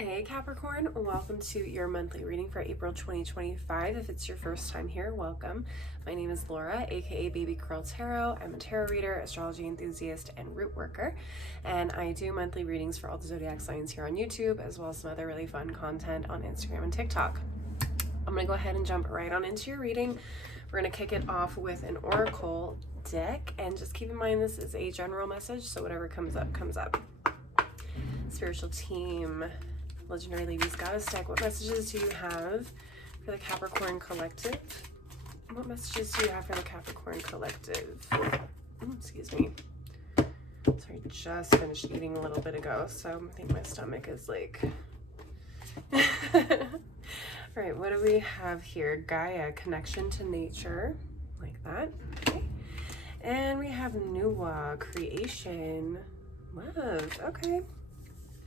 Hey Capricorn, welcome to your monthly reading for April 2025. If it's your first time here, welcome. My name is Laura, aka Baby Curl Tarot. I'm a tarot reader, astrology enthusiast, and root worker. And I do monthly readings for all the zodiac signs here on YouTube, as well as some other really fun content on Instagram and TikTok. I'm going to go ahead and jump right on into your reading. We're going to kick it off with an oracle deck, and just keep in mind this is a general message, so whatever comes up, comes up. Spiritual team, Legendary Ladies Goddess deck, what messages do you have for the Capricorn Collective? What messages do you have for the Capricorn Collective? Excuse me. Sorry, just finished eating a little bit ago, so I think my stomach is like... All right, what do we have here? Gaia, connection to nature, like that. Okay. And we have Nuwa, creation, love. Okay.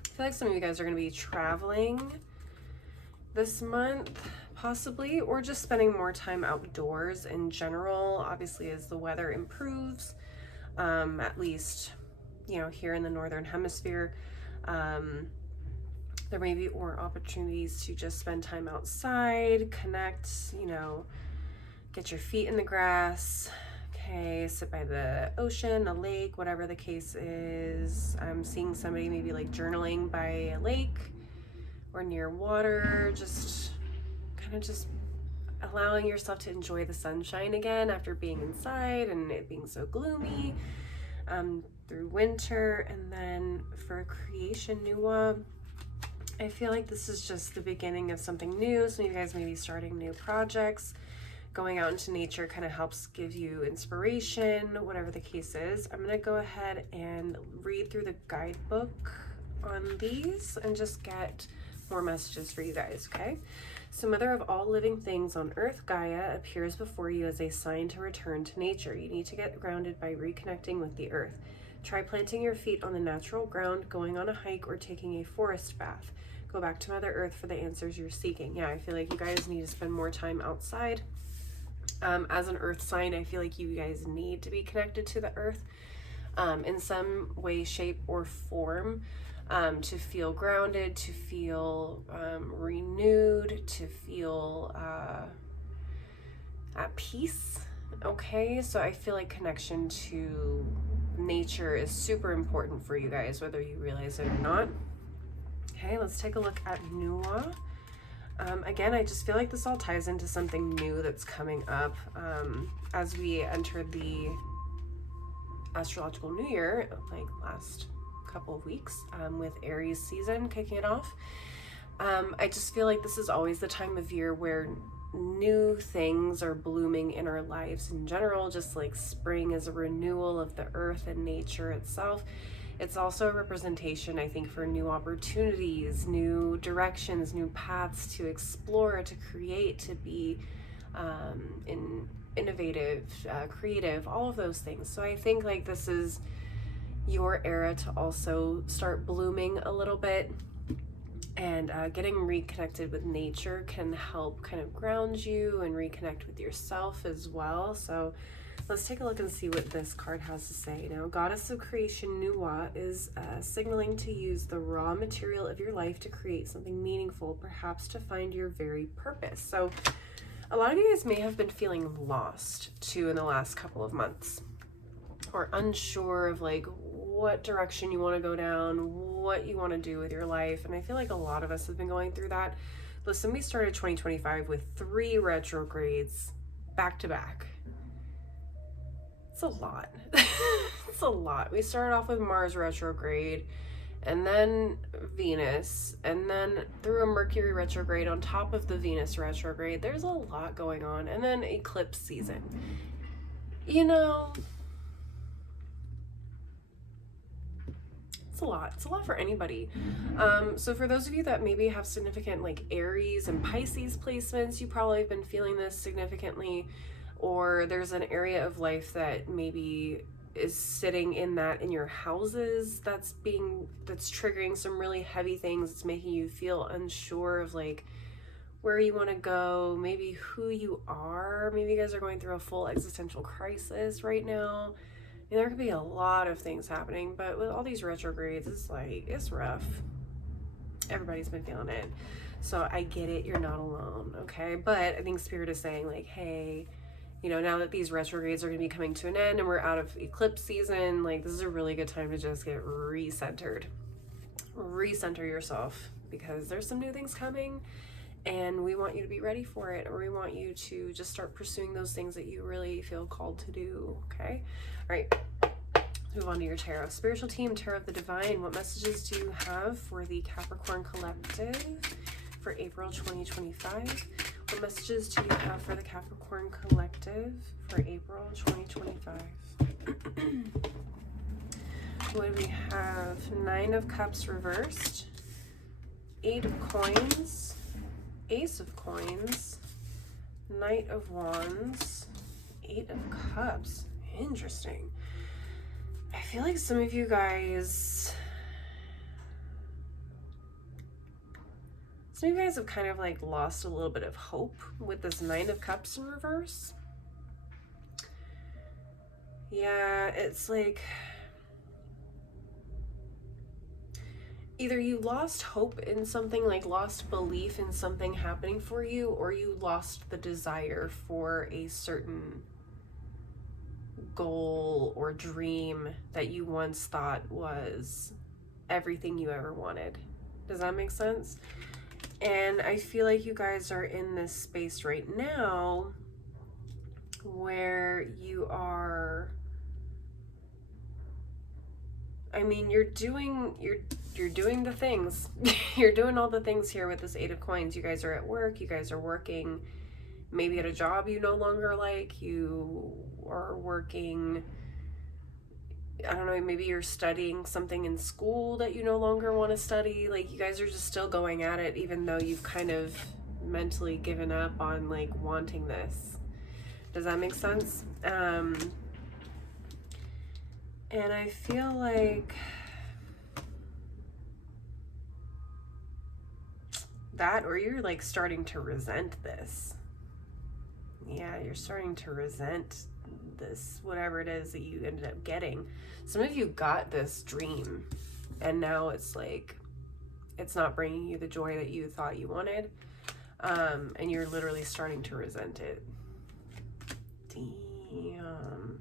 I feel like some of you guys are going to be traveling this month, possibly, or just spending more time outdoors in general, obviously, as the weather improves, at least, you know, here in the Northern Hemisphere. There may be more opportunities to just spend time outside, connect, you know, get your feet in the grass. Okay, sit by the ocean, a lake, whatever the case is. I'm seeing somebody maybe like journaling by a lake or near water, just kind of just allowing yourself to enjoy the sunshine again after being inside and it being so gloomy through winter. And then for creation, Nuwa, I feel like this is just the beginning of something new. Some of you guys may be starting new projects. Going out into nature kind of helps give you inspiration, whatever the case is. I'm going to go ahead and read through the guidebook on these and just get more messages for you guys, okay? So Mother of all living things on earth, Gaia appears before you as a sign to return to nature. You need to get grounded by reconnecting with the earth. Try planting your feet on the natural ground, going on a hike, or taking a forest bath. Go back to Mother Earth for the answers you're seeking. Yeah, I feel like you guys need to spend more time outside. As an earth sign, I feel like you guys need to be connected to the earth in some way, shape, or form to feel grounded, to feel renewed, to feel at peace. Okay, so I feel like connection to nature is super important for you guys, whether you realize it or not. Okay, let's take a look at Nuwa. Again, I just feel like this all ties into something new that's coming up as we enter the astrological new year, like last couple of weeks, with Aries season kicking it off. I just feel like this is always the time of year where new things are blooming in our lives in general, just like spring is a renewal of the earth and nature itself. It's also a representation, I think, for new opportunities, new directions, new paths to explore, to create, to be innovative, creative, all of those things. So I think like this is your era to also start blooming a little bit, and getting reconnected with nature can help kind of ground you and reconnect with yourself as well. So let's take a look and see what this card has to say. Now, Goddess of Creation Nuwa is signaling to use the raw material of your life to create something meaningful, perhaps to find your very purpose. So a lot of you guys may have been feeling lost too in the last couple of months, or unsure of like what direction you want to go down, what you want to do with your life. And I feel like a lot of us have been going through that. Listen, we started 2025 with 3 retrogrades back to back. It's a lot. It's a lot. We started off with Mars retrograde, and then Venus, and then through a Mercury retrograde on top of the Venus retrograde. There's a lot going on. And then eclipse season. You know, it's a lot. It's a lot for anybody. So for those of you that maybe have significant like Aries and Pisces placements, you probably have been feeling this significantly. Or there's an area of life that maybe is sitting in your houses that's triggering some really heavy things. It's making you feel unsure of like where you want to go, maybe who you are. Maybe you guys are going through a full existential crisis right now. And there could be a lot of things happening, but with all these retrogrades, it's like, it's rough. Everybody's been feeling it. So I get it. You're not alone. Okay. But I think Spirit is saying like, hey, you know, now that these retrogrades are going to be coming to an end and we're out of eclipse season, like this is a really good time to just get recentered. Recenter yourself, because there's some new things coming and we want you to be ready for it, or we want you to just start pursuing those things that you really feel called to do. Okay. All right. Move on to your tarot. Spiritual team, Tarot of the Divine. What messages do you have for the Capricorn Collective for April 2025? What messages do you have for the Capricorn Collective for April 2025? What do we have? 9 of Cups reversed, 8 of Coins, Ace of Coins, Knight of Wands, 8 of Cups. Interesting. I feel like some of you guys have kind of like lost a little bit of hope with this 9 of Cups in reverse. Yeah, it's like either you lost hope in something, like lost belief in something happening for you, or you lost the desire for a certain goal or dream that you once thought was everything you ever wanted. Does that make sense? And I feel like you guys are in this space right now where you are, I mean, you're doing the things. You're doing all the things here with this 8 of Coins. You guys are at work. You guys are working maybe at a job you no longer like. You are working, I don't know, maybe you're studying something in school that you no longer want to study. Like you guys are just still going at it, even though you've kind of mentally given up on like wanting this. Does that make sense? And I feel like that, or you're like starting to resent this. Yeah, you're starting to resent this, whatever it is that you ended up getting. Some of you got this dream and now it's like, it's not bringing you the joy that you thought you wanted. And you're literally starting to resent it. Damn.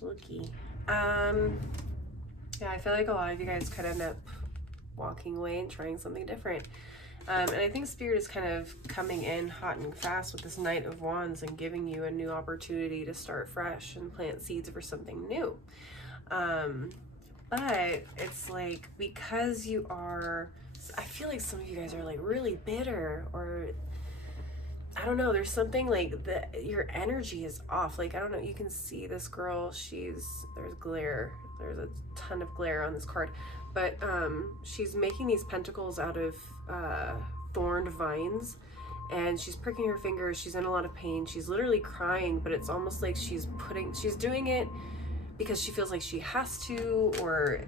Looky. Yeah, I feel like a lot of you guys could end up walking away and trying something different. And I think Spirit is kind of coming in hot and fast with this Knight of Wands and giving you a new opportunity to start fresh and plant seeds for something new. But it's like, because you are, I feel like some of you guys are like really bitter, or I don't know, there's something like your energy is off. Like, I don't know, you can see this girl, there's glare, there's a ton of glare on this card, but she's making these pentacles out of thorned vines, and she's pricking her fingers. She's in a lot of pain. She's literally crying, but it's almost like she's doing it because she feels like she has to, or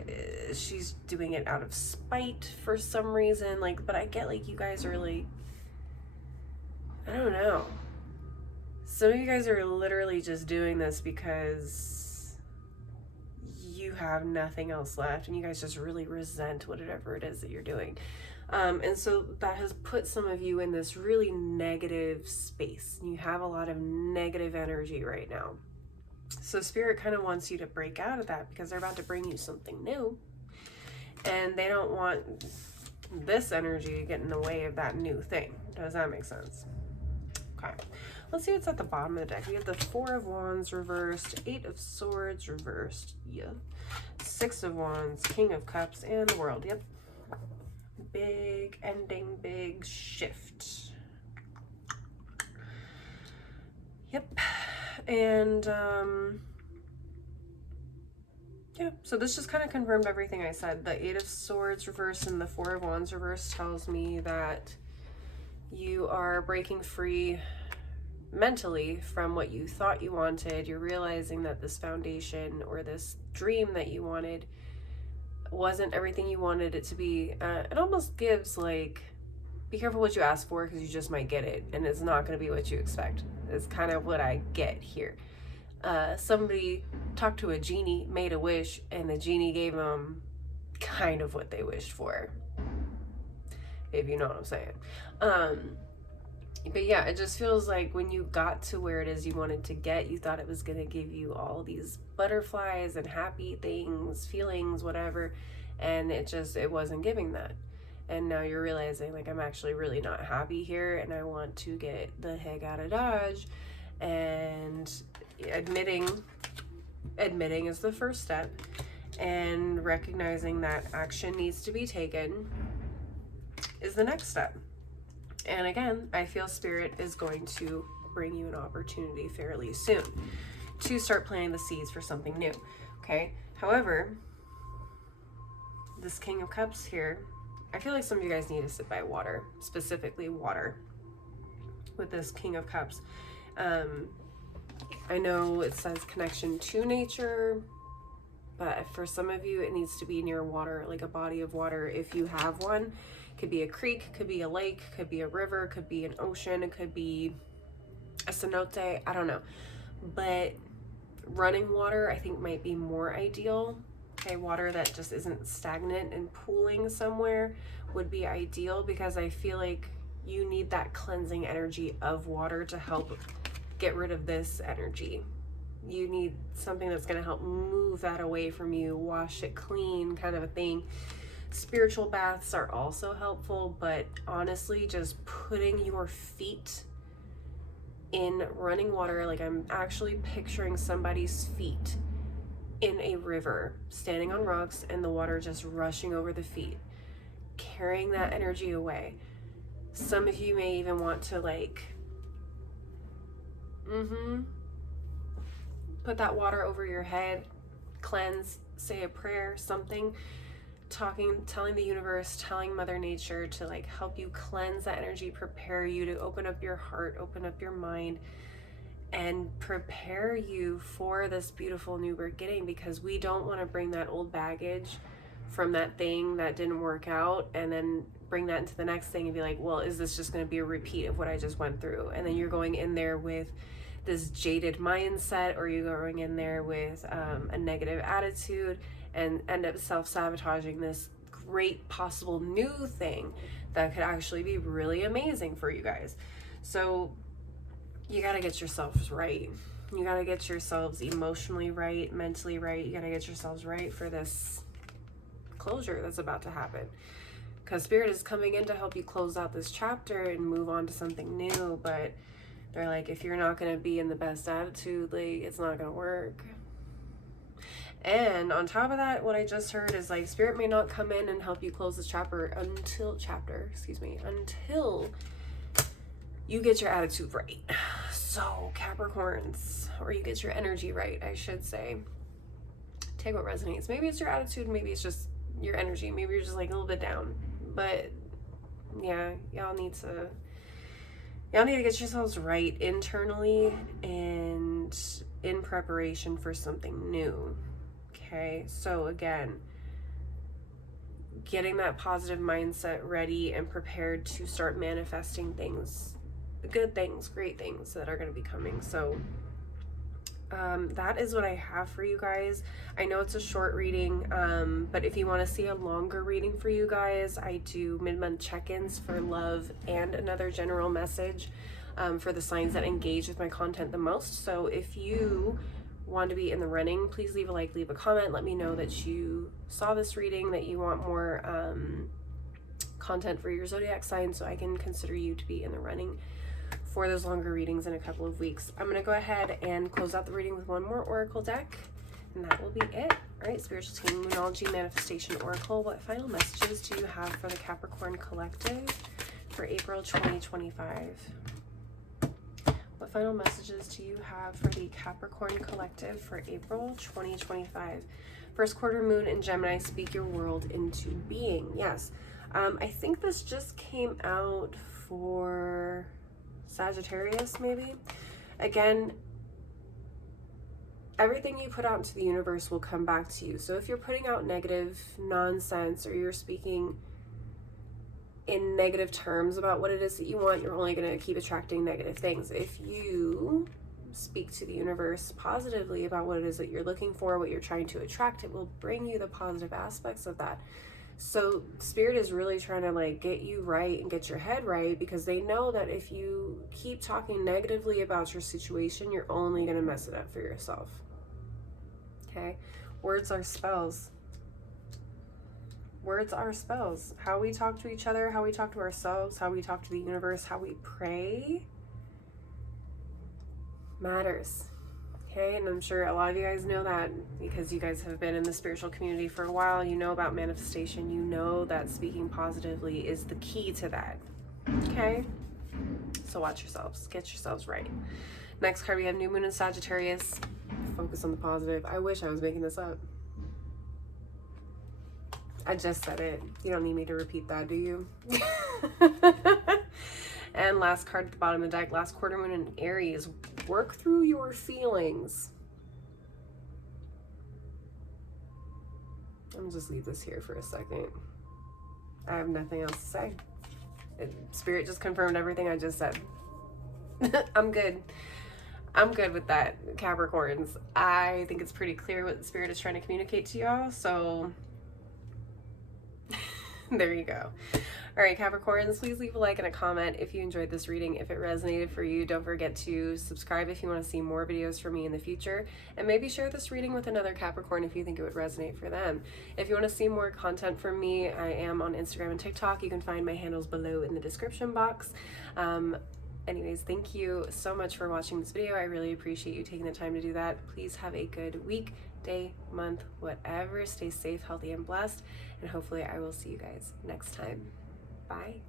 she's doing it out of spite for some reason. Like, but I get like you guys are like, I don't know. Some of you guys are literally just doing this because you have nothing else left and you guys just really resent whatever it is that you're doing. And so that has put some of you in this really negative space. You have a lot of negative energy right now. So Spirit kind of wants you to break out of that because they're about to bring you something new. And they don't want this energy to get in the way of that new thing. Does that make sense? Okay. Let's see what's at the bottom of the deck. We have the 4 of Wands reversed, 8 of Swords reversed, yeah, 6 of Wands, King of Cups, and the World. Yep. Big ending, big shift. Yep. And yeah, so this just kind of confirmed everything I said. The 8 of Swords reversed and the 4 of Wands reversed tells me that you are breaking free mentally from what you thought you wanted. You're realizing that this foundation or this dream that you wanted wasn't everything you wanted it to be. It almost gives like, be careful what you ask for because you just might get it and it's not going to be what you expect. It's kind of what I get here. Somebody talked to a genie, made a wish, and the genie gave them kind of what they wished for. if you know what I'm saying. But yeah, it just feels like when you got to where it is you wanted to get, you thought it was going to give you all these butterflies and happy things, feelings, whatever, and it wasn't giving that. And now you're realizing, like, I'm actually really not happy here, and I want to get the heck out of Dodge. And admitting is the first step, and recognizing that action needs to be taken is the next step. And again, I feel Spirit is going to bring you an opportunity fairly soon to start planting the seeds for something new. Okay. However, this King of Cups here, I feel like some of you guys need to sit by water, specifically water, with this King of Cups. I know it says connection to nature, but for some of you, it needs to be near water, like a body of water, if you have one. Could be a creek, could be a lake, could be a river, could be an ocean, it could be a cenote, I don't know. But running water, I think, might be more ideal. Okay, water that just isn't stagnant and pooling somewhere would be ideal, because I feel like you need that cleansing energy of water to help get rid of this energy. You need something that's going to help move that away from you, wash it clean, kind of a thing. Spiritual baths are also helpful, but honestly, just putting your feet in running water, like I'm actually picturing somebody's feet in a river, standing on rocks, and the water just rushing over the feet, carrying that energy away. Some of you may even want to put that water over your head, cleanse, say a prayer, something, telling the universe, telling Mother Nature to help you cleanse that energy, prepare you to open up your heart, open up your mind, and prepare you for this beautiful new beginning, because we don't want to bring that old baggage from that thing that didn't work out and then bring that into the next thing and be like, well, is this just going to be a repeat of what I just went through? And then you're going in there with this jaded mindset, or you're going in there with a negative attitude and end up self-sabotaging this great possible new thing that could actually be really amazing for you guys. So you got to get yourselves right. You got to get yourselves emotionally right, mentally right. You got to get yourselves right for this closure that's about to happen, because Spirit is coming in to help you close out this chapter and move on to something new. But they're like, if you're not going to be in the best attitude, it's not going to work. And on top of that, what I just heard is Spirit may not come in and help you close this chapter until you get your attitude right. So Capricorns, or you get your energy right, I should say. Take what resonates. Maybe it's your attitude, maybe it's just your energy, maybe you're just a little bit down. But yeah, y'all need to get yourselves right internally and in preparation for something new. Okay, so again, getting that positive mindset ready and prepared to start manifesting things, good things, great things that are going to be coming. So that is what I have for you guys. I know it's a short reading, but if you want to see a longer reading for you guys, I do mid-month check-ins for love and another general message for the signs that engage with my content the most. So if you want to be in the running, please leave a like, leave a comment, let me know that you saw this reading, that you want more content for your zodiac sign, so I can consider you to be in the running for those longer readings in a couple of weeks. I'm going to go ahead and close out the reading with one more oracle deck, and that will be it. All right, Spiritual Team, Moonology Manifestation Oracle, what final messages do you have for the Capricorn Collective for April 2025? What final messages do you have for the Capricorn Collective for April 2025? First quarter moon in Gemini, speak your world into being. Yes. I think this just came out for Sagittarius, maybe. Again, everything you put out into the universe will come back to you. So if you're putting out negative nonsense, or you're speaking in negative terms about what it is that you want, you're only going to keep attracting negative things. If you speak to the universe positively about what it is that you're looking for, what you're trying to attract, it will bring you the positive aspects of that. So Spirit is really trying to like get you right and get your head right, because they know that if you keep talking negatively about your situation, you're only going to mess it up for yourself. Okay? Words are spells. Words are spells. How we talk to each other, how we talk to ourselves, how we talk to the universe, how we pray matters. Okay, and I'm sure a lot of you guys know that because you guys have been in the spiritual community for a while. You know about manifestation. You know that speaking positively is the key to that. Okay, so watch yourselves. Get yourselves right. Next card, we have New Moon in Sagittarius. Focus on the positive. I wish I was making this up. I just said it. You don't need me to repeat that, do you? And last card at the bottom of the deck, last quarter moon in Aries. Work through your feelings. I'm gonna just leave this here for a second. I have nothing else to say. Spirit just confirmed everything I just said. I'm good. I'm good with that, Capricorns. I think it's pretty clear what the Spirit is trying to communicate to y'all, so there you go. All right, Capricorns, please leave a like and a comment if you enjoyed this reading. If it resonated for you, don't forget to subscribe if you want to see more videos from me in the future. And maybe share this reading with another Capricorn if you think it would resonate for them. If you want to see more content from me, I am on Instagram and TikTok. You can find my handles below in the description box. Anyways, thank you so much for watching this video. I really appreciate you taking the time to do that. Please have a good week, day, month, whatever. Stay safe, healthy, and blessed. And hopefully I will see you guys next time. Bye.